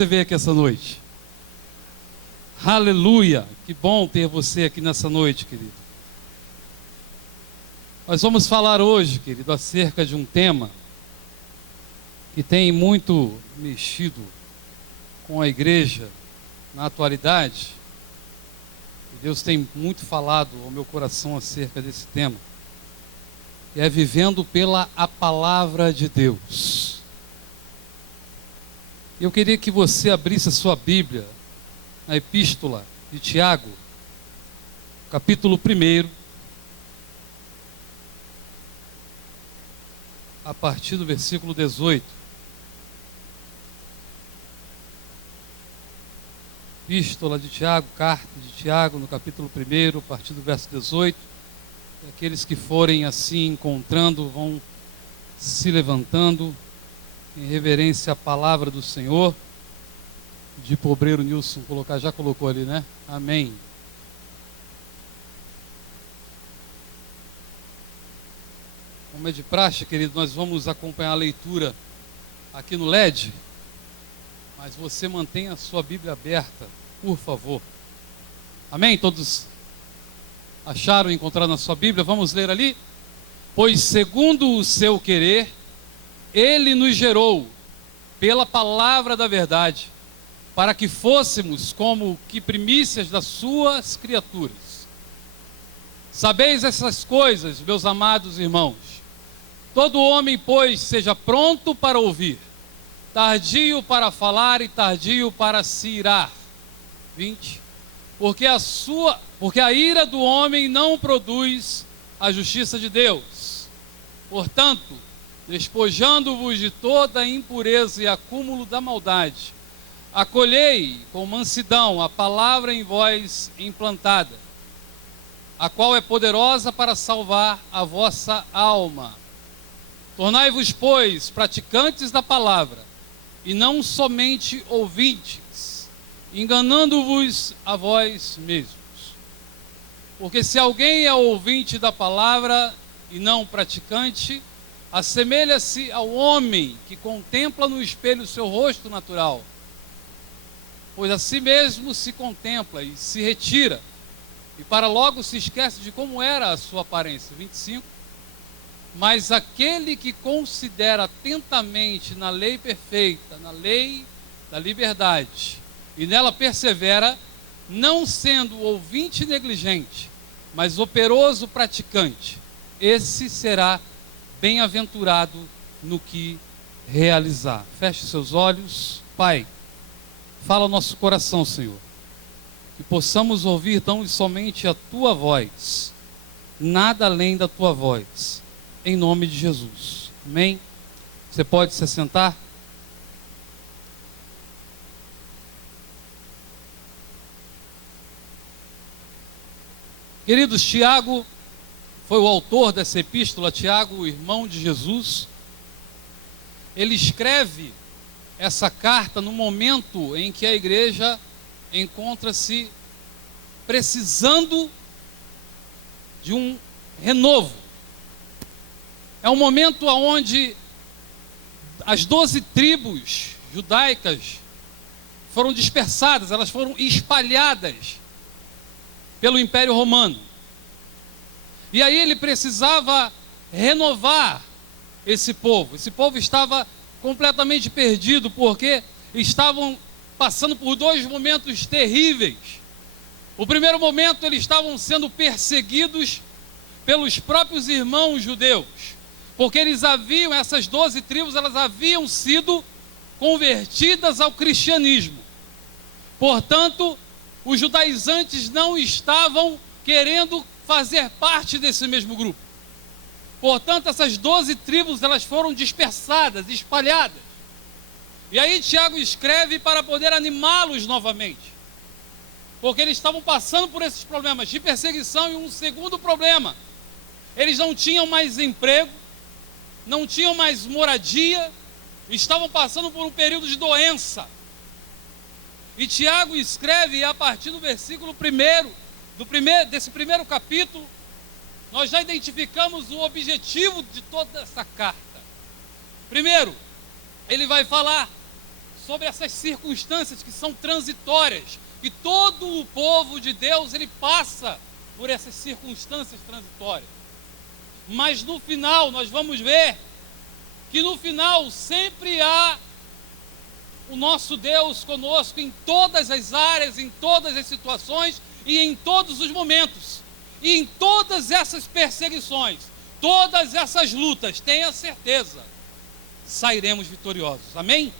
Você veio aqui essa noite. Aleluia! Que bom ter você aqui nessa noite, querido. Nós vamos falar hoje, querido, acerca de um tema que tem muito mexido com a igreja na atualidade. E Deus tem muito falado ao meu coração acerca desse tema, que é vivendo pela a palavra de Deus. Eu queria que você abrisse a sua Bíblia na Epístola de Tiago, capítulo 1, a partir do versículo 18. Epístola de Tiago, carta de Tiago, no capítulo 1, a partir do verso 18. Aqueles que forem assim encontrando vão se levantando em reverência à palavra do Senhor. De Pobreiro Nilson já colocou ali, né? Amém. Como é de praxe, querido, nós vamos acompanhar a leitura aqui no LED, mas você mantenha a sua Bíblia aberta, por favor. Amém? Todos acharam, encontraram na sua Bíblia? Vamos ler ali? Pois segundo o seu querer, Ele nos gerou pela palavra da verdade, para que fôssemos como que primícias das suas criaturas. Sabeis essas coisas, meus amados irmãos. Todo homem, pois, seja pronto para ouvir, tardio para falar e tardio para se irar. 20. Porque a ira do homem não produz a justiça de Deus. Portanto, despojando-vos de toda a impureza e acúmulo da maldade, acolhei com mansidão a palavra em vós implantada, a qual é poderosa para salvar a vossa alma. Tornai-vos, pois, praticantes da palavra, e não somente ouvintes, enganando-vos a vós mesmos. Porque se alguém é ouvinte da palavra e não praticante, assemelha-se ao homem que contempla no espelho o seu rosto natural, pois a si mesmo se contempla e se retira, e para logo se esquece de como era a sua aparência. 25. Mas aquele que considera atentamente na lei perfeita, na lei da liberdade, e nela persevera, não sendo ouvinte negligente, mas operoso praticante, esse será bem-aventurado no que realizar. Feche seus olhos. Pai, fala ao nosso coração, Senhor, que possamos ouvir tão somente a Tua voz, nada além da Tua voz, em nome de Jesus. Amém? Você pode se assentar? Queridos, Tiago foi o autor dessa epístola. Tiago, o irmão de Jesus. Ele escreve essa carta no momento em que a igreja encontra-se precisando de um renovo. É um momento onde as 12 tribos judaicas foram dispersadas, elas foram espalhadas pelo Império Romano. E aí ele precisava renovar esse povo. Esse povo estava completamente perdido, porque estavam passando por dois momentos terríveis. O primeiro momento, eles estavam sendo perseguidos pelos próprios irmãos judeus, porque essas 12 tribos, elas haviam sido convertidas ao cristianismo. Portanto, os judaizantes não estavam querendo fazer parte desse mesmo grupo. Portanto, essas 12 tribos, elas foram dispersadas, espalhadas. E aí Tiago escreve para poder animá-los novamente, porque eles estavam passando por esses problemas de perseguição. E um segundo problema, eles não tinham mais emprego, não tinham mais moradia, estavam passando por um período de doença. E Tiago escreve, a partir do versículo 1, desse primeiro capítulo, nós já identificamos o objetivo de toda essa carta. Primeiro, ele vai falar sobre essas circunstâncias que são transitórias. E todo o povo de Deus, ele passa por essas circunstâncias transitórias. Mas no final, nós vamos ver que no final sempre há o nosso Deus conosco em todas as áreas, em todas as situações e em todos os momentos. E em todas essas perseguições, todas essas lutas, tenha certeza, sairemos vitoriosos. Amém?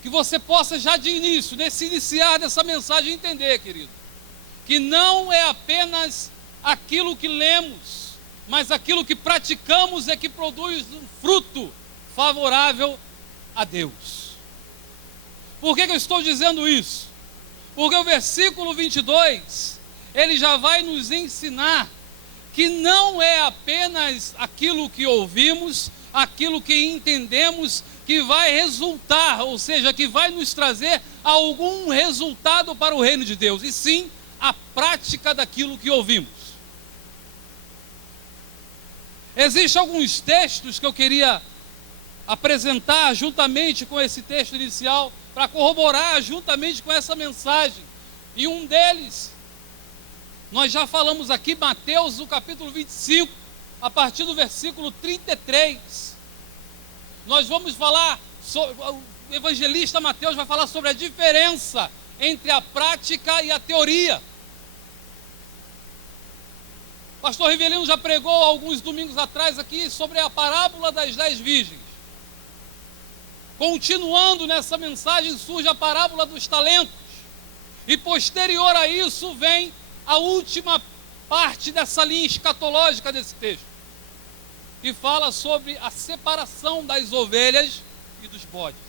Que você possa já de início, nesse iniciar dessa mensagem, entender, querido, que não é apenas aquilo que lemos, mas aquilo que praticamos é que produz um fruto favorável a Deus. Por que eu estou dizendo isso? Porque o versículo 22, ele já vai nos ensinar que não é apenas aquilo que ouvimos, aquilo que entendemos, que vai resultar, ou seja, que vai nos trazer algum resultado para o reino de Deus, e sim a prática daquilo que ouvimos. Existem alguns textos que eu queria apresentar juntamente com esse texto inicial, para corroborar juntamente com essa mensagem. E um deles, nós já falamos aqui, Mateus, no capítulo 25, a partir do versículo 33. Nós vamos falar, o evangelista Mateus vai falar sobre a diferença entre a prática e a teoria. Pastor Rivelino já pregou alguns domingos atrás aqui sobre a parábola das 10 virgens. Continuando nessa mensagem surge a parábola dos talentos. E posterior a isso vem a última parte dessa linha escatológica desse texto, que fala sobre a separação das ovelhas e dos bodes.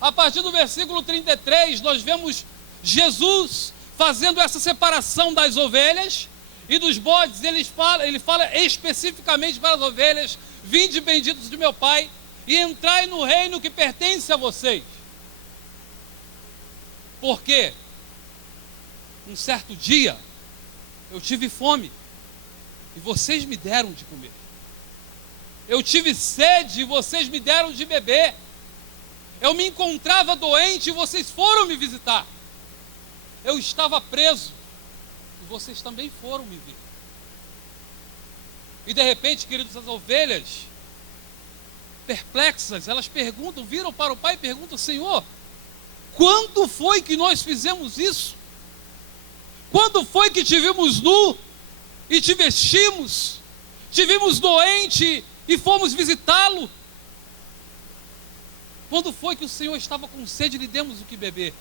A partir do versículo 33, nós vemos Jesus fazendo essa separação das ovelhas e dos bodes. Ele fala especificamente para as ovelhas: vinde benditos de meu Pai, e entrai no reino que pertence a vocês. Por quê? Um certo dia, eu tive fome, e vocês me deram de comer. Eu tive sede, e vocês me deram de beber. Eu me encontrava doente, e vocês foram me visitar. Eu estava preso, e vocês também foram me ver. E de repente, queridos, as ovelhas, perplexas, elas perguntam, viram para o pai e perguntam: Senhor, quando foi que nós fizemos isso? Quando foi que te vimos nu e te vestimos? Te vimos doente e fomos visitá-lo? Quando foi que o Senhor estava com sede e lhe demos o que beber?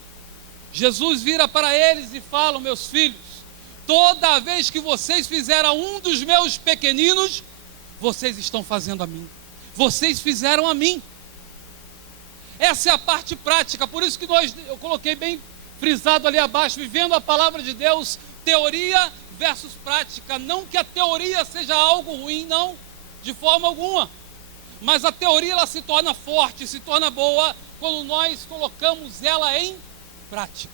Jesus vira para eles e fala: meus filhos, toda vez que vocês fizeram a um dos meus pequeninos, vocês estão fazendo a mim. Vocês fizeram a mim. Essa é a parte prática. Por isso que eu coloquei bem frisado ali abaixo, vivendo a palavra de Deus, teoria versus prática. Não que a teoria seja algo ruim, não, de forma alguma. Mas a teoria, ela se torna forte, se torna boa, quando nós colocamos ela em prática.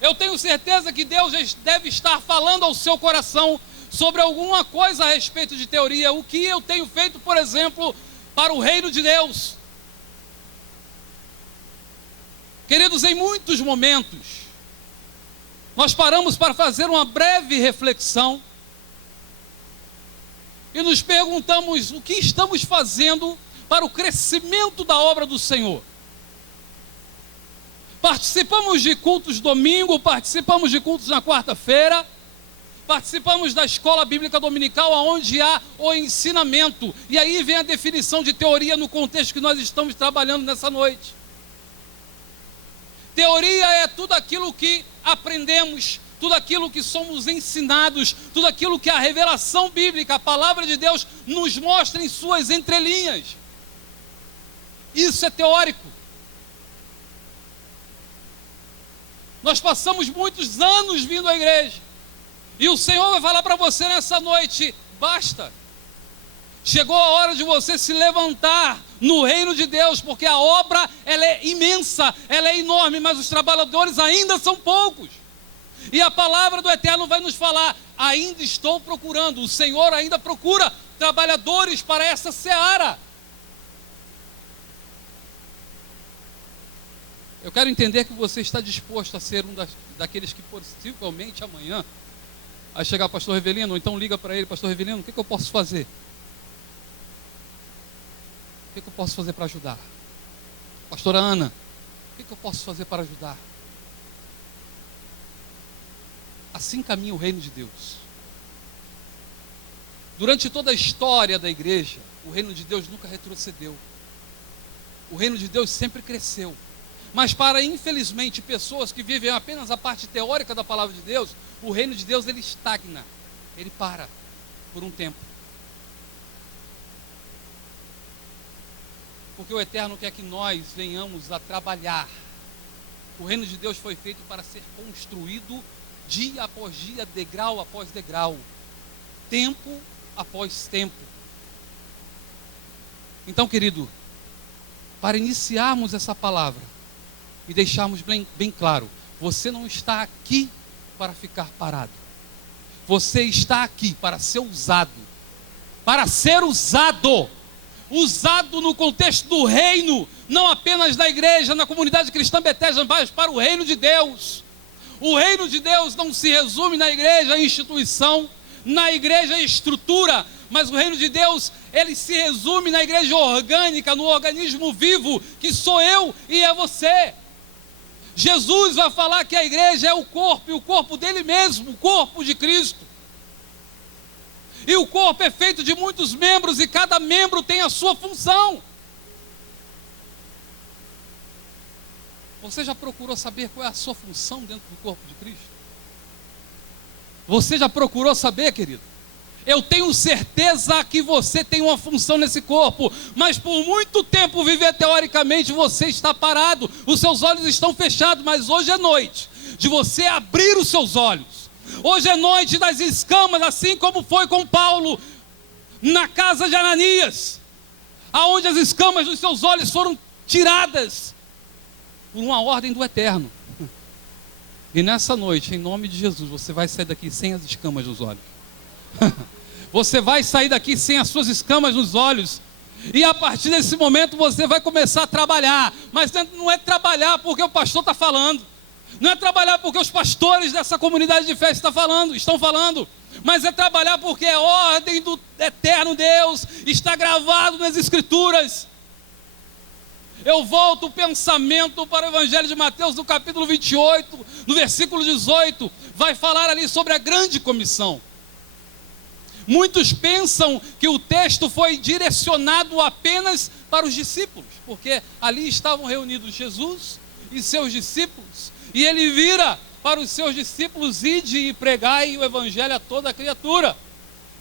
Eu tenho certeza que Deus deve estar falando ao seu coração sobre alguma coisa a respeito de teoria. O que eu tenho feito, por exemplo, para o reino de Deus. Queridos, em muitos momentos, nós paramos para fazer uma breve reflexão e nos perguntamos o que estamos fazendo para o crescimento da obra do Senhor. Participamos de cultos domingo, participamos de cultos na quarta-feira, participamos da escola bíblica dominical, onde há o ensinamento, e aí vem a definição de teoria no contexto que nós estamos trabalhando nessa noite. Teoria é tudo aquilo que aprendemos, tudo aquilo que somos ensinados, tudo aquilo que a revelação bíblica, a palavra de Deus, nos mostra em suas entrelinhas. Isso é teórico. Nós passamos muitos anos vindo à igreja, e o Senhor vai falar para você nessa noite: basta. Chegou a hora de você se levantar no reino de Deus, porque a obra, ela é imensa, ela é enorme, mas os trabalhadores ainda são poucos. E a palavra do Eterno vai nos falar: ainda estou procurando, o Senhor ainda procura trabalhadores para essa seara. Eu quero entender que você está disposto a ser daqueles que possivelmente amanhã vai chegar pastor Rivelino, ou então liga para ele: pastor Rivelino, o que eu posso fazer? O que eu posso fazer para ajudar? Pastora Ana, o que eu posso fazer para ajudar? Assim caminha o reino de Deus. Durante toda a história da igreja, o reino de Deus nunca retrocedeu. O reino de Deus sempre cresceu. Mas para, infelizmente, pessoas que vivem apenas a parte teórica da palavra de Deus, o reino de Deus, ele estagna, ele para por um tempo. Porque o Eterno quer que nós venhamos a trabalhar. O reino de Deus foi feito para ser construído dia após dia, degrau após degrau, tempo após tempo. Então, querido, para iniciarmos essa palavra e deixarmos bem claro, você não está aqui para ficar parado. Você está aqui para ser usado. Para ser usado. Usado no contexto do reino, não apenas da igreja, na comunidade cristã Bethesda, mas para o reino de Deus. O reino de Deus não se resume na igreja, instituição, na igreja, estrutura, mas o reino de Deus, ele se resume na igreja orgânica, no organismo vivo, que sou eu e é você. Jesus vai falar que a igreja é o corpo, e o corpo dele mesmo, o corpo de Cristo. E o corpo é feito de muitos membros, e cada membro tem a sua função. Você já procurou saber qual é a sua função dentro do corpo de Cristo? Você já procurou saber, querido? Eu tenho certeza que você tem uma função nesse corpo, mas por muito tempo viver teoricamente você está parado, os seus olhos estão fechados, mas hoje é noite de você abrir os seus olhos. Hoje é noite das escamas, assim como foi com Paulo na casa de Ananias, aonde as escamas dos seus olhos foram tiradas por uma ordem do Eterno. E nessa noite, em nome de Jesus, você vai sair daqui sem as escamas nos olhos. Você vai sair daqui sem as suas escamas nos olhos. E a partir desse momento você vai começar a trabalhar. Mas não é trabalhar porque o pastor está falando. Não é trabalhar porque os pastores dessa comunidade de fé estão falando. Mas é trabalhar porque é ordem do eterno Deus. Está gravado nas Escrituras. Eu volto o pensamento para o Evangelho de Mateus, no capítulo 28, no versículo 18. Vai falar ali sobre a grande comissão. Muitos pensam que o texto foi direcionado apenas para os discípulos, porque ali estavam reunidos Jesus e seus discípulos, e ele vira para os seus discípulos: ide e pregai o evangelho a toda a criatura.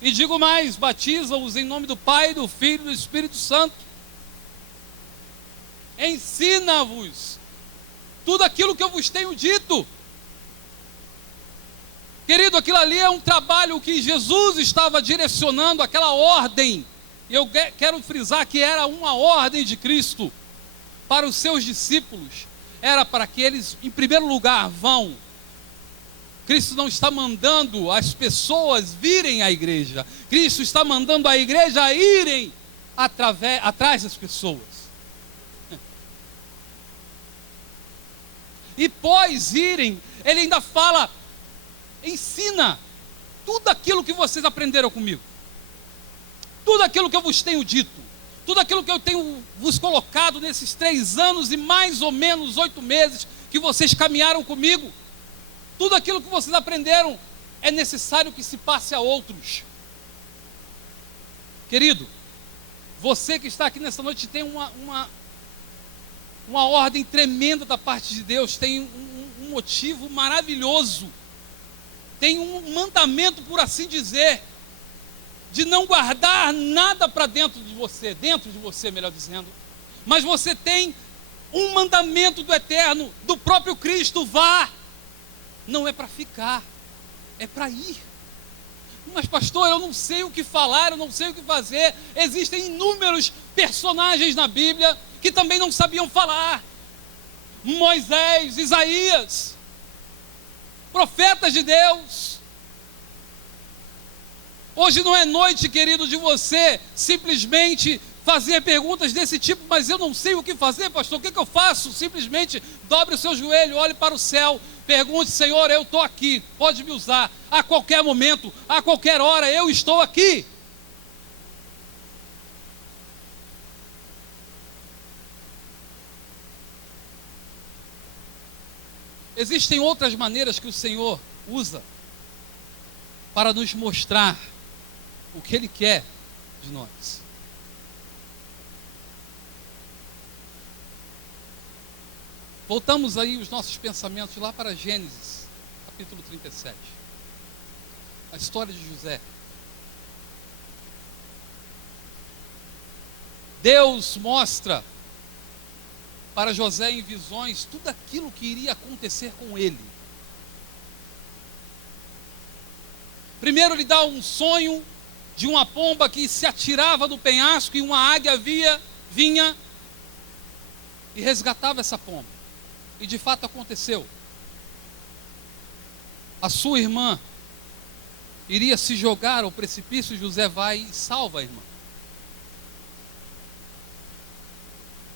E digo mais, batiza-os em nome do Pai, do Filho e do Espírito Santo. Ensina-vos tudo aquilo que eu vos tenho dito. Querido, aquilo ali é um trabalho que Jesus estava direcionando, aquela ordem. Eu quero frisar que era uma ordem de Cristo para os seus discípulos. Era para que eles, em primeiro lugar, vão. Cristo não está mandando as pessoas virem à igreja. Cristo está mandando a igreja a irem atrás das pessoas. E pós irem, ele ainda fala: ensina tudo aquilo que vocês aprenderam comigo, tudo aquilo que eu vos tenho dito, tudo aquilo que eu tenho vos colocado nesses 3 anos e mais ou menos 8 meses que vocês caminharam comigo. Tudo aquilo que vocês aprenderam é necessário que se passe a outros. Querido, você que está aqui nessa noite tem uma ordem tremenda da parte de Deus, tem um motivo maravilhoso, tem um mandamento, por assim dizer, de não guardar nada para dentro de você, melhor dizendo, mas você tem um mandamento do Eterno, do próprio Cristo: vá. Não é para ficar, é para ir. Mas pastor, eu não sei o que falar, eu não sei o que fazer. Existem inúmeros personagens na Bíblia que também não sabiam falar. Moisés, Isaías, profetas de Deus. Hoje não é noite, querido, de você simplesmente fazia perguntas desse tipo: mas eu não sei o que fazer, pastor, o que eu faço? Simplesmente dobre o seu joelho, olhe para o céu, pergunte: Senhor, eu estou aqui, pode me usar a qualquer momento, a qualquer hora, eu estou aqui. Existem outras maneiras que o Senhor usa para nos mostrar o que Ele quer de nós. Voltamos aí os nossos pensamentos lá para Gênesis, capítulo 37. A história de José. Deus mostra para José em visões tudo aquilo que iria acontecer com ele. Primeiro lhe dá um sonho de uma pomba que se atirava do penhasco e uma águia vinha e resgatava essa pomba. E de fato aconteceu. A sua irmã iria se jogar ao precipício, José vai e salva a irmã.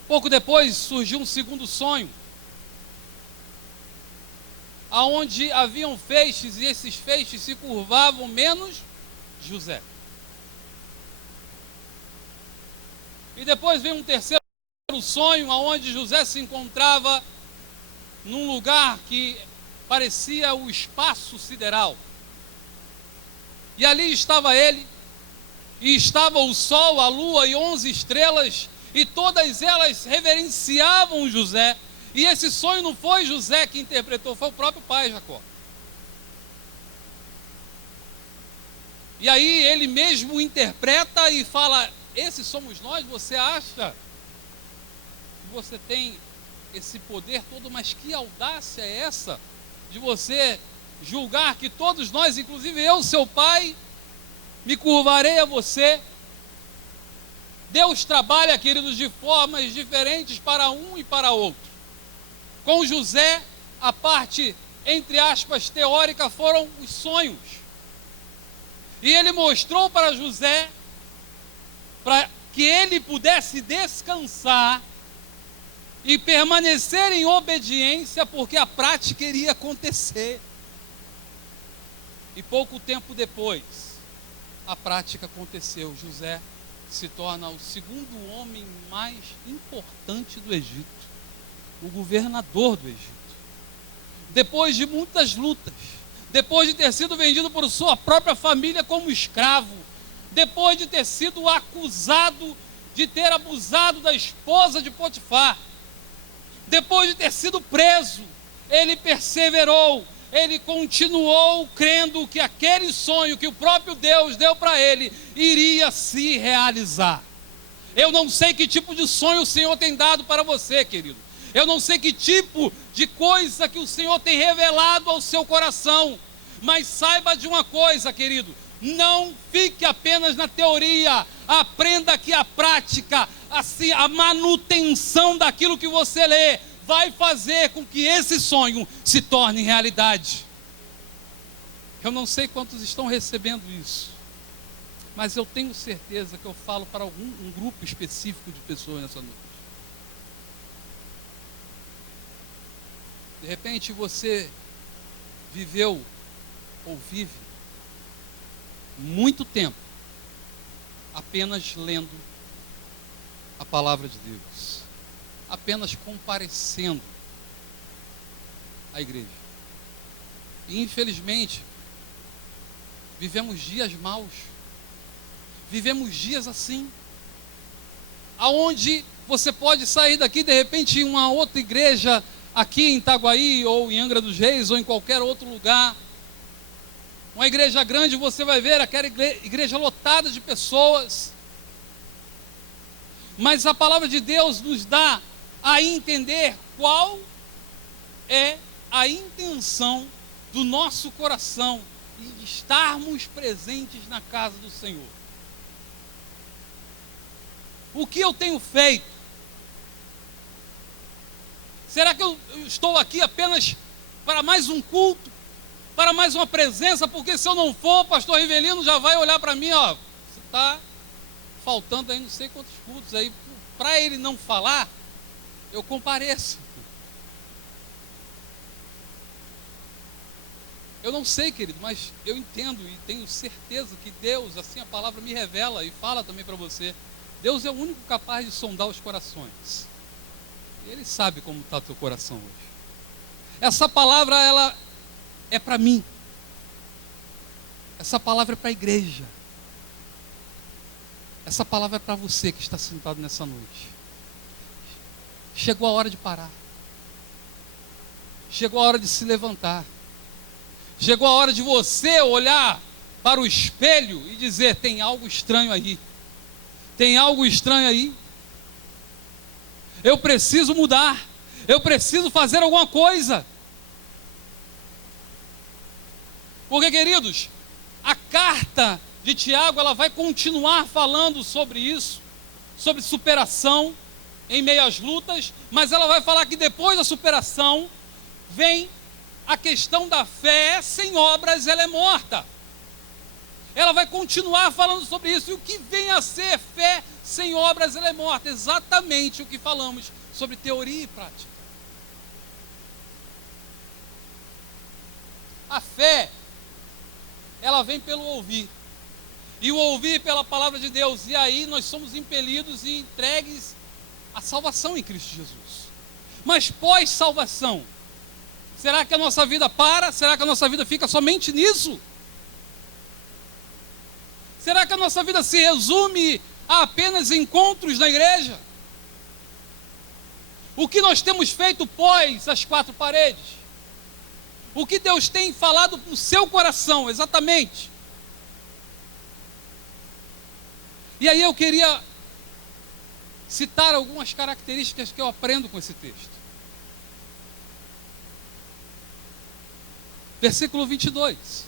Pouco depois surgiu um segundo sonho, aonde haviam feixes e esses feixes se curvavam, menos José. E depois veio um terceiro sonho, aonde José se encontrava num lugar que parecia o espaço sideral. E ali estava ele, e estava o sol, a lua e 11 estrelas, e todas elas reverenciavam José. E esse sonho não foi José que interpretou, foi o próprio pai Jacó. E aí ele mesmo interpreta e fala: esses somos nós? Você acha que você tem esse poder todo? Mas que audácia é essa de você julgar que todos nós, inclusive eu, seu pai, me curvarei a você? Deus trabalha, queridos, de formas diferentes para um e para outro. Com José, a parte, entre aspas, teórica foram os sonhos. E ele mostrou para José, para que ele pudesse descansar e permanecer em obediência, porque a prática iria acontecer. E pouco tempo depois, a prática aconteceu. José se torna o segundo homem mais importante do Egito, o governador do Egito. Depois de muitas lutas, depois de ter sido vendido por sua própria família como escravo, depois de ter sido acusado de ter abusado da esposa de Potifar, depois de ter sido preso, ele perseverou, ele continuou crendo que aquele sonho que o próprio Deus deu para ele iria se realizar. Eu não sei que tipo de sonho o Senhor tem dado para você, querido. Eu não sei que tipo de coisa que o Senhor tem revelado ao seu coração. Mas saiba de uma coisa, querido: não fique apenas na teoria. Aprenda que a prática, assim, a manutenção daquilo que você lê, vai fazer com que esse sonho se torne realidade. Eu não sei quantos estão recebendo isso, mas eu tenho certeza que eu falo para um grupo específico de pessoas nessa noite. De repente você viveu ou vive muito tempo apenas lendo a palavra de Deus, apenas comparecendo à igreja. E infelizmente vivemos dias maus, vivemos dias assim, aonde você pode sair daqui de repente em uma outra igreja, aqui em Itaguaí ou em Angra dos Reis ou em qualquer outro lugar, uma igreja grande, você vai ver aquela igreja lotada de pessoas, mas a palavra de Deus nos dá a entender qual é a intenção do nosso coração em estarmos presentes na casa do Senhor. O que eu tenho feito? Será que eu estou aqui apenas para mais um culto, para mais uma presença? Porque se eu não for, o pastor Rivelino já vai olhar para mim, ó, você está faltando aí não sei quantos cultos aí, para ele não falar, eu compareço. Eu não sei, querido, mas eu entendo e tenho certeza que Deus, assim a palavra me revela e fala também para você, Deus é o único capaz de sondar os corações. Ele sabe como está o teu coração hoje. Essa palavra, ela é para mim. Essa palavra é para a igreja. Essa palavra é para você que está sentado nessa noite. Chegou a hora de parar. Chegou a hora de se levantar. Chegou a hora de você olhar para o espelho e dizer: tem algo estranho aí. Tem algo estranho aí. Eu preciso mudar. Eu preciso fazer alguma coisa. Porque, queridos, a carta de Tiago, ela vai continuar falando sobre isso, sobre superação em meio às lutas, mas ela vai falar que depois da superação vem a questão da fé sem obras, ela é morta. Ela vai continuar falando sobre isso. E o que vem a ser fé sem obras, ela é morta. Exatamente o que falamos sobre teoria e prática. A fé, ela vem pelo ouvir. E o ouvir pela palavra de Deus. E aí nós somos impelidos e entregues à salvação em Cristo Jesus. Mas pós-salvação, será que a nossa vida para? Será que a nossa vida fica somente nisso? Será que a nossa vida se resume a apenas encontros na igreja? O que nós temos feito pós as quatro paredes? O que Deus tem falado no seu coração, exatamente? E aí eu queria citar algumas características que eu aprendo com esse texto. Versículo 22.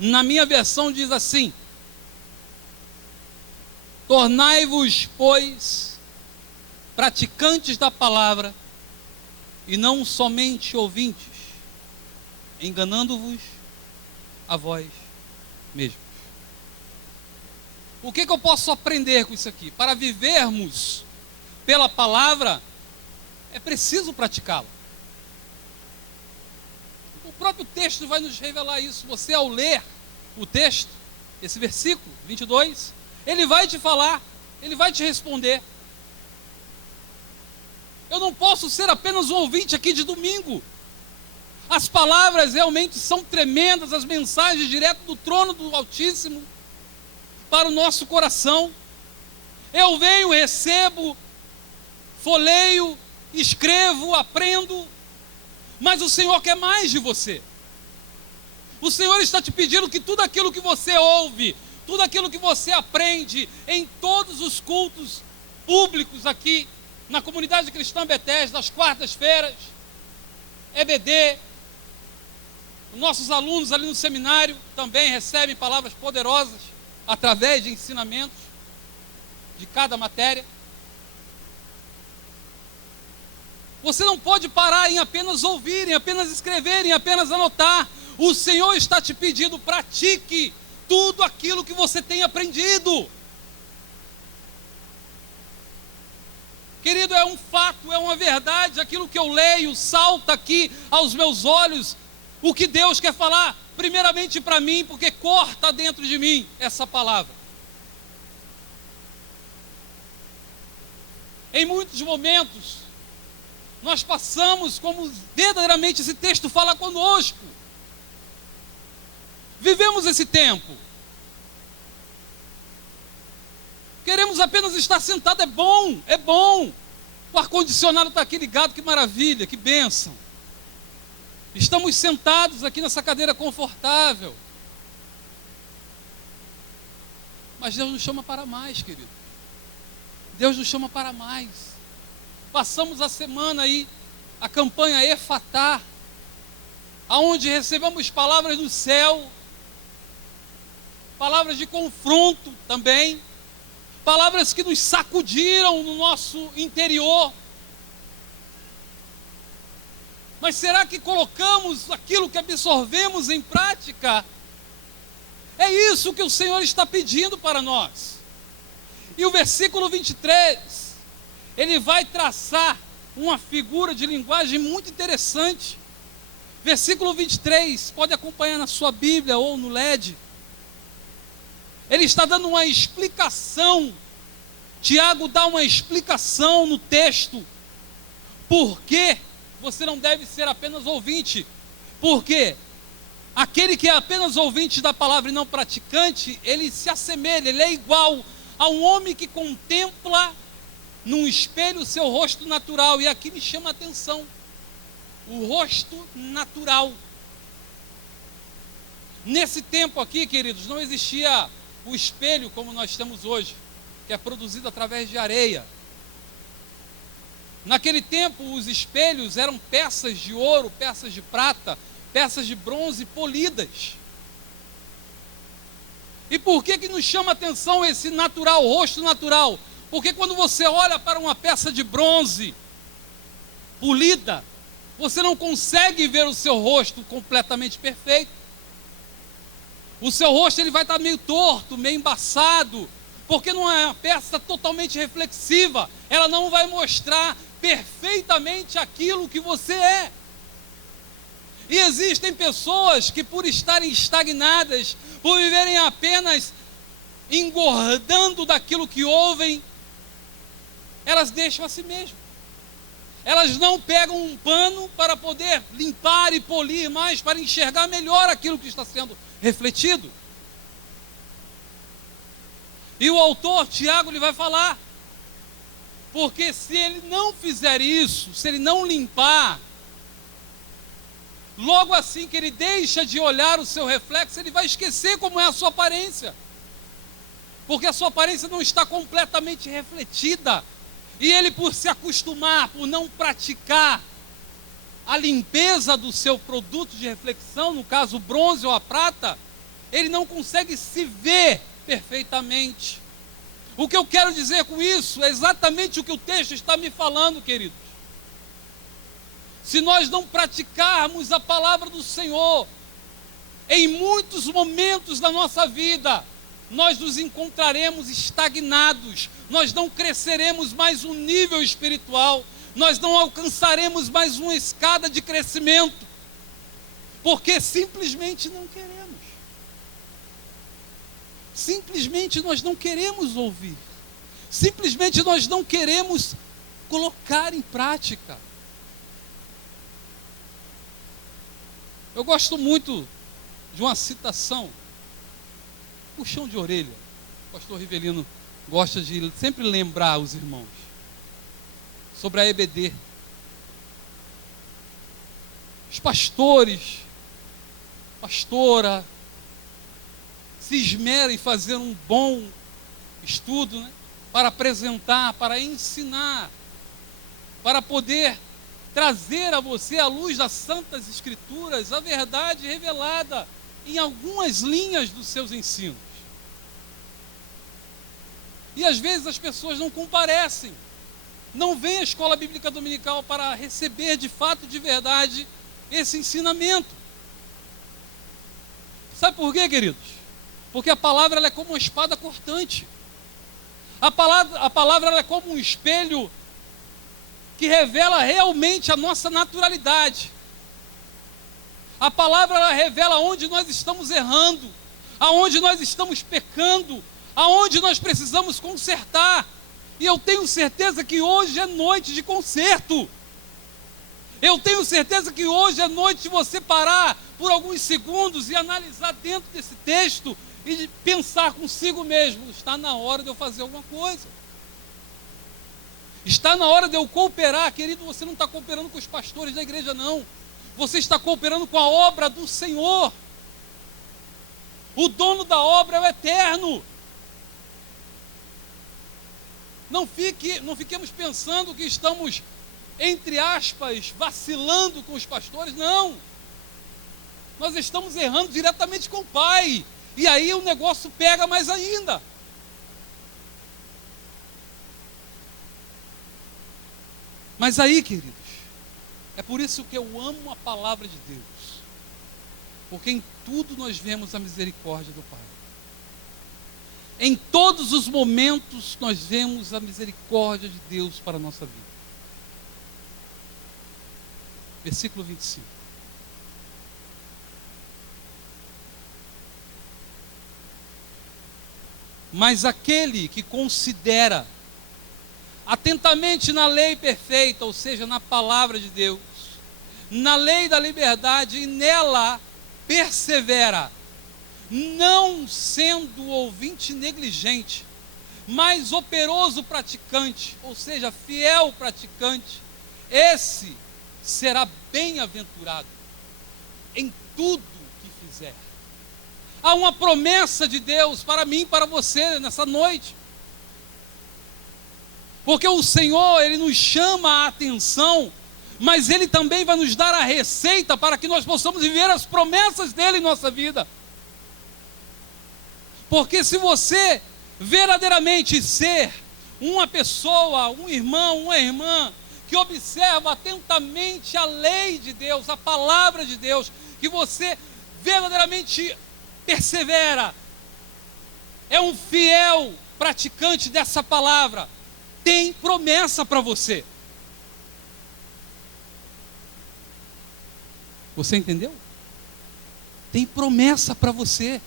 Na minha versão diz assim: tornai-vos, pois, praticantes da palavra, e não somente ouvintes, enganando-vos a vós mesmos. O que eu posso aprender com isso aqui? Para vivermos pela palavra, é preciso praticá-la. O próprio texto vai nos revelar isso. Você, ao ler o texto, esse versículo 22, ele vai te falar, ele vai te responder. Eu não posso ser apenas um ouvinte aqui de domingo. As palavras realmente são tremendas, as mensagens direto do trono do Altíssimo para o nosso coração. Eu venho, recebo, folheio, escrevo, aprendo, mas o Senhor quer mais de você. O Senhor está te pedindo que tudo aquilo que você ouve, tudo aquilo que você aprende em todos os cultos públicos aqui na comunidade cristã Betesda, das quartas-feiras, EBD, nossos alunos ali no seminário também recebem palavras poderosas através de ensinamentos de cada matéria. Você não pode parar em apenas ouvir, em apenas escrever, em apenas anotar. O Senhor está te pedindo: pratique tudo aquilo que você tem aprendido. Querido, é um fato, é uma verdade. Aquilo que eu leio salta aqui aos meus olhos. O que Deus quer falar, primeiramente para mim, porque corta dentro de mim essa palavra. Em muitos momentos, nós passamos como verdadeiramente esse texto fala conosco. Vivemos esse tempo. Queremos apenas estar sentado, é bom, é bom. O ar-condicionado está aqui ligado, que maravilha, que bênção. Estamos sentados aqui nessa cadeira confortável. Mas Deus nos chama para mais, querido. Deus nos chama para mais. Passamos a semana aí, a campanha Efatá, aonde recebemos palavras do céu, palavras de confronto também, palavras que nos sacudiram no nosso interior. Mas será que colocamos aquilo que absorvemos em prática? É isso que o Senhor está pedindo para nós. E o versículo 23, ele vai traçar uma figura de linguagem muito interessante. Versículo 23, pode acompanhar na sua Bíblia ou no LED. Ele está dando uma explicação. Tiago dá uma explicação no texto. Por que você não deve ser apenas ouvinte? Porque aquele que é apenas ouvinte da palavra e não praticante, ele se assemelha, ele é igual a um homem que contempla num espelho o seu rosto natural. E aqui me chama a atenção, o rosto natural. Nesse tempo aqui, queridos, não existia o espelho como nós temos hoje, que é produzido através de areia. Naquele tempo, os espelhos eram peças de ouro, peças de prata, peças de bronze polidas. E por que nos chama a atenção esse natural, rosto natural? Porque quando você olha para uma peça de bronze polida, você não consegue ver o seu rosto completamente perfeito. O seu rosto ele vai estar meio torto, meio embaçado, porque não é uma peça totalmente reflexiva. Ela não vai mostrar perfeitamente aquilo que você é. E existem pessoas que, por estarem estagnadas, por viverem apenas engordando daquilo que ouvem, elas deixam a si mesmas. Elas não pegam um pano para poder limpar e polir mais, para enxergar melhor aquilo que está sendo refletido. E o autor, Tiago, ele vai falar, porque se ele não fizer isso, se ele não limpar, logo assim que ele deixa de olhar o seu reflexo, ele vai esquecer como é a sua aparência, porque a sua aparência não está completamente refletida, e ele, por se acostumar, por não praticar a limpeza do seu produto de reflexão, no caso o bronze ou a prata, ele não consegue se ver perfeitamente. O que eu quero dizer com isso é exatamente o que o texto está me falando, queridos. Se nós não praticarmos a palavra do Senhor, em muitos momentos da nossa vida, nós nos encontraremos estagnados, nós não cresceremos mais um nível espiritual, nós não alcançaremos mais uma escada de crescimento, porque simplesmente não queremos. Simplesmente nós não queremos ouvir, simplesmente nós não queremos colocar em prática. Eu gosto muito de uma citação, puxão de orelha. O pastor Rivelino gosta de sempre lembrar os irmãos sobre a EBD. Os pastores, pastora, se esmeram em fazer um bom estudo, né, para apresentar, para ensinar, para poder trazer a você, à luz das Santas Escrituras, a verdade revelada em algumas linhas dos seus ensinos. E às vezes as pessoas não comparecem, não vêm à escola bíblica dominical para receber de fato, de verdade, esse ensinamento. Sabe por quê, queridos? Porque a palavra ela é como uma espada cortante. A palavra ela é como um espelho que revela realmente a nossa naturalidade. A palavra ela revela onde nós estamos errando, aonde nós estamos pecando, aonde nós precisamos consertar. E eu tenho certeza que hoje é noite de conserto. Eu tenho certeza que hoje é noite de você parar por alguns segundos e analisar dentro desse texto e pensar consigo mesmo: está na hora de eu fazer alguma coisa. Está na hora de eu cooperar. Querido, você não está cooperando com os pastores da igreja, não. Você está cooperando com a obra do Senhor. O dono da obra é o eterno. Não fiquemos pensando que estamos, entre aspas, vacilando com os pastores. Não. Nós estamos errando diretamente com o Pai. E aí o negócio pega mais ainda. Mas aí, queridos, É por isso que eu amo a palavra de Deus. Porque em tudo nós vemos a misericórdia do Pai. Em todos os momentos nós vemos a misericórdia de Deus para a nossa vida. Versículo 25. Mas aquele que considera atentamente na lei perfeita, ou seja, na palavra de Deus, na lei da liberdade, e nela persevera, não sendo ouvinte negligente, mas operoso praticante, ou seja, fiel praticante, esse será bem-aventurado em tudo que fizer. Há uma promessa de Deus para mim e para você nessa noite. Porque o Senhor, Ele nos chama a atenção, mas Ele também vai nos dar a receita para que nós possamos viver as promessas dEle em nossa vida. Porque se você verdadeiramente ser uma pessoa, um irmão, uma irmã, que observa atentamente a lei de Deus, a palavra de Deus, que você verdadeiramente persevera, é um fiel praticante dessa palavra, tem promessa para você. Você entendeu? Tem promessa para você.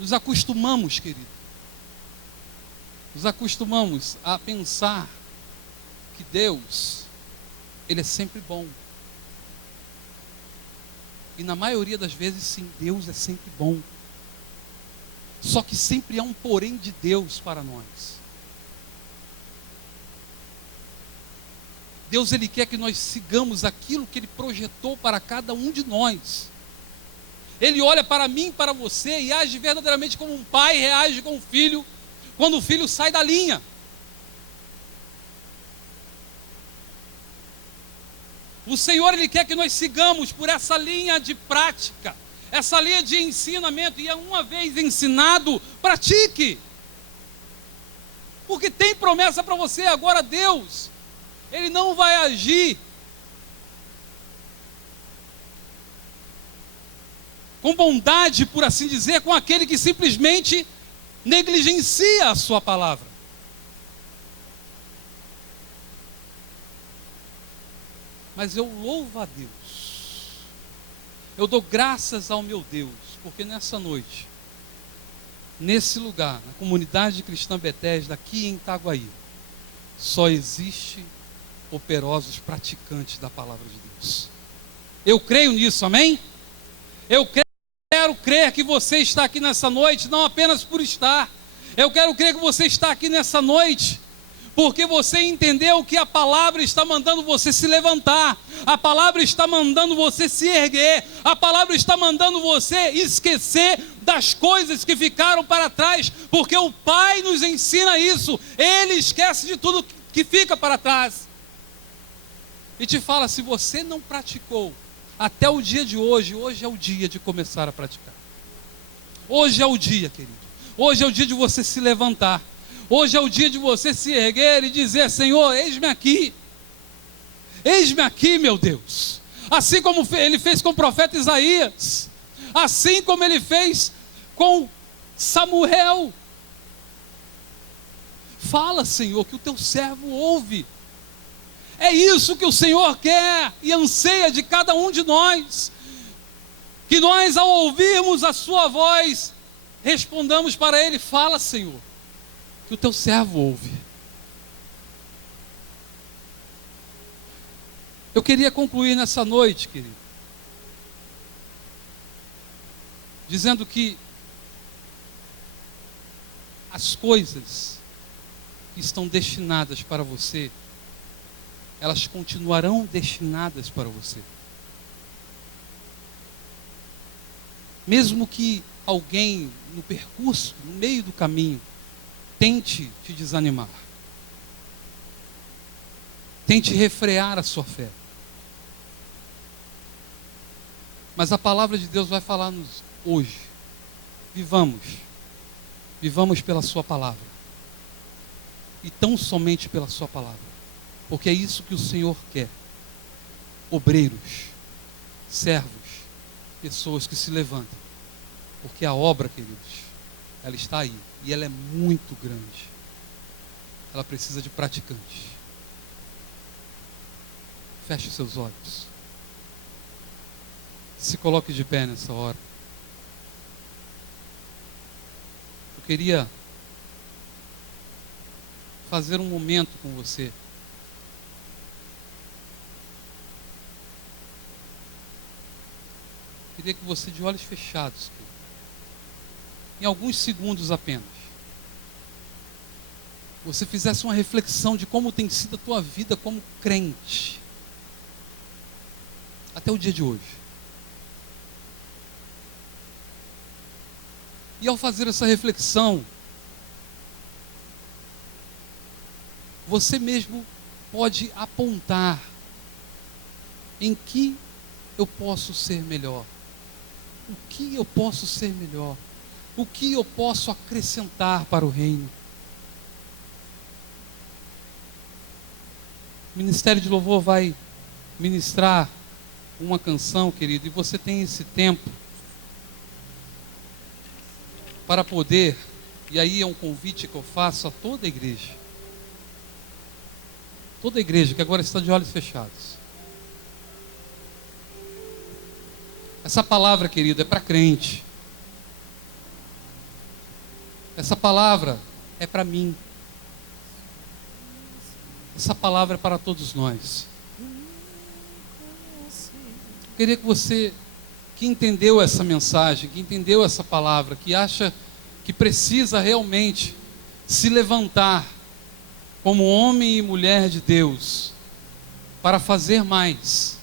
Nos acostumamos, querido, nos acostumamos a pensar que Deus, Ele é sempre bom. E na maioria das vezes, sim, Deus é sempre bom. Só que sempre há um porém de Deus para nós. Deus, Ele quer que nós sigamos aquilo que Ele projetou para cada um de nós. Ele olha para mim, para você, e age verdadeiramente como um pai reage com o filho, quando o filho sai da linha. O Senhor, Ele quer que nós sigamos por essa linha de prática, essa linha de ensinamento, e uma vez ensinado, pratique. Porque tem promessa para você. Agora Deus, Ele não vai agir com bondade, por assim dizer, com aquele que simplesmente negligencia a sua palavra. Mas eu louvo a Deus, eu dou graças ao meu Deus, porque nessa noite, nesse lugar, na comunidade cristã Betesda, aqui em Itaguaí, só existe operosos praticantes da palavra de Deus. Eu creio nisso, amém? Eu quero crer que você está aqui nessa noite, não apenas por estar. Eu quero crer que você está aqui nessa noite porque você entendeu que a palavra está mandando você se levantar, a palavra está mandando você se erguer, a palavra está mandando você esquecer das coisas que ficaram para trás, porque o Pai nos ensina isso. Ele esquece de tudo que fica para trás e te fala: se você não praticou até o dia de hoje, hoje é o dia de começar a praticar. Hoje é o dia, querido. Hoje é o dia de você se levantar. Hoje é o dia de você se erguer e dizer: Senhor, eis-me aqui. Eis-me aqui, meu Deus. Assim como Ele fez com o profeta Isaías, assim como Ele fez com Samuel. Fala, Senhor, que o teu servo ouve. É isso que o Senhor quer e anseia de cada um de nós. Que nós, ao ouvirmos a sua voz, respondamos para Ele: fala, Senhor, que o teu servo ouve. Eu queria concluir nessa noite, querido, dizendo que as coisas que estão destinadas para você, elas continuarão destinadas para você. Mesmo que alguém no percurso, no meio do caminho, tente te desanimar, tente refrear a sua fé, mas a palavra de Deus vai falar-nos hoje: vivamos pela sua palavra, e tão somente pela sua palavra. Porque é isso que o Senhor quer. Obreiros, servos, pessoas que se levantem. Porque a obra, queridos, ela está aí. E ela é muito grande. Ela precisa de praticantes. Feche os seus olhos. Se coloque de pé nessa hora. Eu queria fazer um momento com você. Eu queria que você, de olhos fechados, em alguns segundos apenas, você fizesse uma reflexão de como tem sido a tua vida como crente até o dia de hoje. E ao fazer essa reflexão, você mesmo pode apontar em que eu posso ser melhor. O que eu posso ser melhor? O que eu posso acrescentar para o reino? O Ministério de Louvor vai ministrar uma canção, querido, e você tem esse tempo para poder, e aí é um convite que eu faço a toda a igreja que agora está de olhos fechados. Essa palavra, querido, é para crente. Essa palavra é para mim. Essa palavra é para todos nós. Eu queria que você, que entendeu essa mensagem, que entendeu essa palavra, que acha que precisa realmente se levantar como homem e mulher de Deus para fazer mais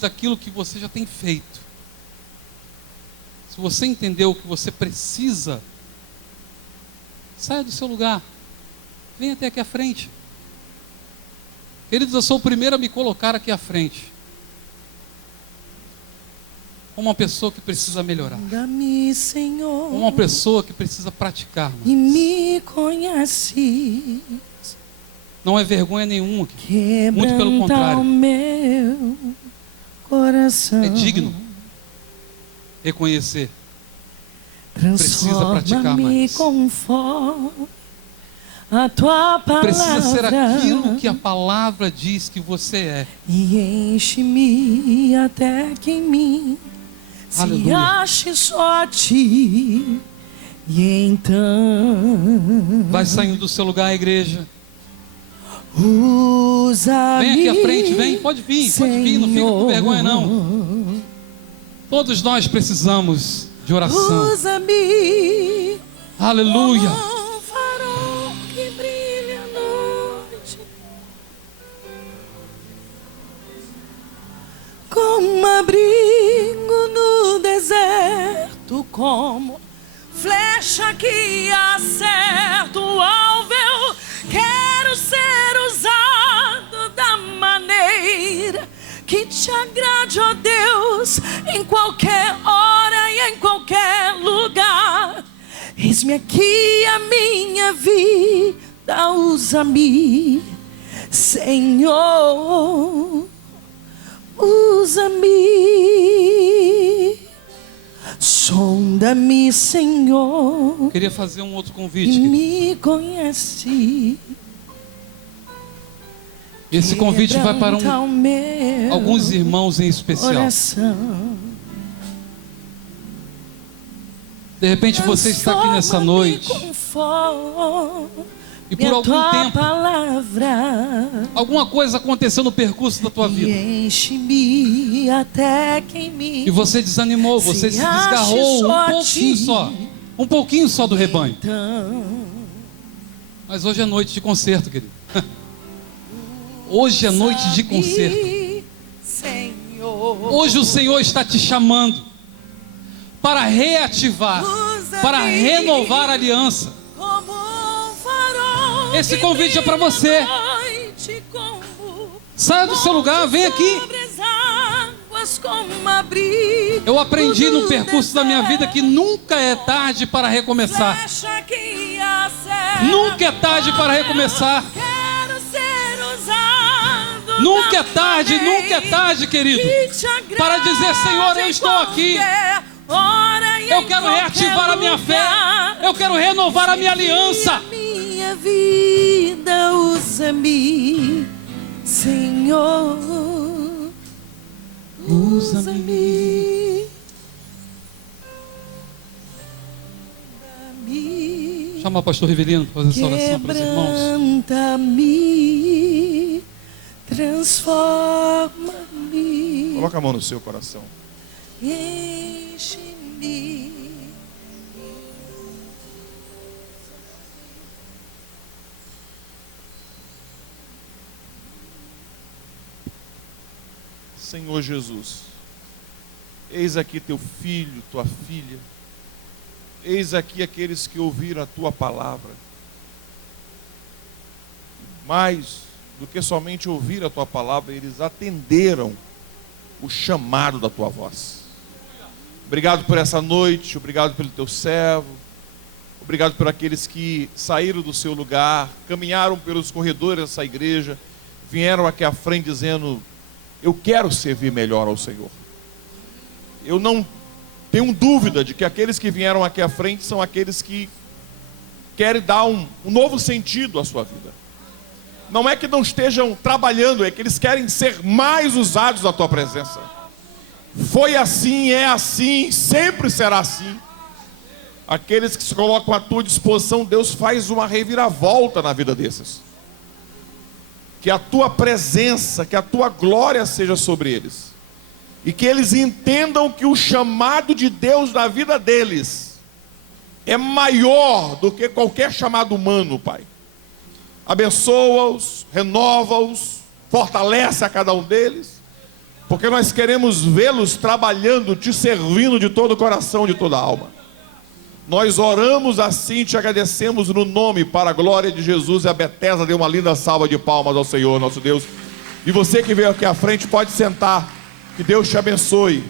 daquilo que você já tem feito. Se você entendeu que você precisa, saia do seu lugar, venha até aqui à frente. Queridos, eu sou o primeiro a me colocar aqui à frente, como uma pessoa que precisa melhorar, Senhor, como uma pessoa que precisa praticar mais. E me conhece. Não é vergonha nenhuma aqui, muito pelo O contrário, meu coração. é digno reconhecer. Precisa praticar Transforma-me mais. conforme a tua palavra. Precisa ser aquilo que a palavra diz que você é. E enche-me até que em mim se Aleluia. ache só a ti. E então Vai saindo do seu lugar, igreja. usa-me. Vem aqui à frente, vem, pode vir, não fica com vergonha não. Todos nós precisamos de oração. Usa-me. Aleluia. Como um farol que brilha à noite, como abrigo no deserto, como flecha que acerta o alvo. Eu quero ser usado da maneira que te agrade, ó Deus, em qualquer hora e em qualquer lugar. Eis-me aqui a minha vida, usa-me, Senhor, usa-me, sonda-me, Senhor, Queria fazer um outro e convite, querido. me conhece. Esse convite vai para Quebranta o meu alguns irmãos em especial. coração. De repente você está aqui nessa noite e por algum tempo alguma coisa aconteceu no percurso da tua vida Enche-me até que em mim e você desanimou, você se desgarrou um pouquinho só do rebanho. Mas hoje é noite de concerto, querido. Hoje é noite de concerto. Hoje o Senhor está te chamando para reativar, para renovar a aliança. Esse convite é para você. Saia do seu lugar, vem aqui. Eu aprendi no percurso da minha vida que nunca é tarde para recomeçar. Nunca é tarde para recomeçar. Nunca é tarde, querido, para dizer: Senhor, eu estou aqui. Eu quero reativar a minha fé. Eu quero renovar a minha aliança. Minha vida, usa-me, Senhor, usa-me. Chama o pastor Rivelino para fazer essa oração para os irmãos. Quebranta-me, transforma-me. Coloca a mão no seu coração. Enche-me. Senhor Jesus, eis aqui teu filho, tua filha. Eis aqui aqueles que ouviram a tua palavra. Mais do que somente ouvir a tua palavra, eles atenderam o chamado da tua voz. Obrigado por essa noite, obrigado pelo teu servo, obrigado por aqueles que saíram do seu lugar, caminharam pelos corredores dessa igreja, vieram aqui à frente dizendo: eu quero servir melhor ao Senhor. Eu não tenho dúvida de que aqueles que vieram aqui à frente são aqueles que querem dar um novo sentido à sua vida. Não é que não estejam trabalhando, é que eles querem ser mais usados na tua presença. Foi assim, é assim, sempre será assim. Aqueles que se colocam à tua disposição, Deus faz uma reviravolta na vida desses. Que a tua presença, que a tua glória seja sobre eles. E que eles entendam que o chamado de Deus na vida deles é maior do que qualquer chamado humano, Pai. Abençoa-os, renova-os, fortalece a cada um deles, porque nós queremos vê-los trabalhando, te servindo de todo o coração, de toda a alma. Nós oramos assim, te agradecemos no nome, para a glória de Jesus. E a Bethesda deu uma linda salva de palmas ao Senhor, nosso Deus. E você que veio aqui à frente pode sentar. Que Deus te abençoe.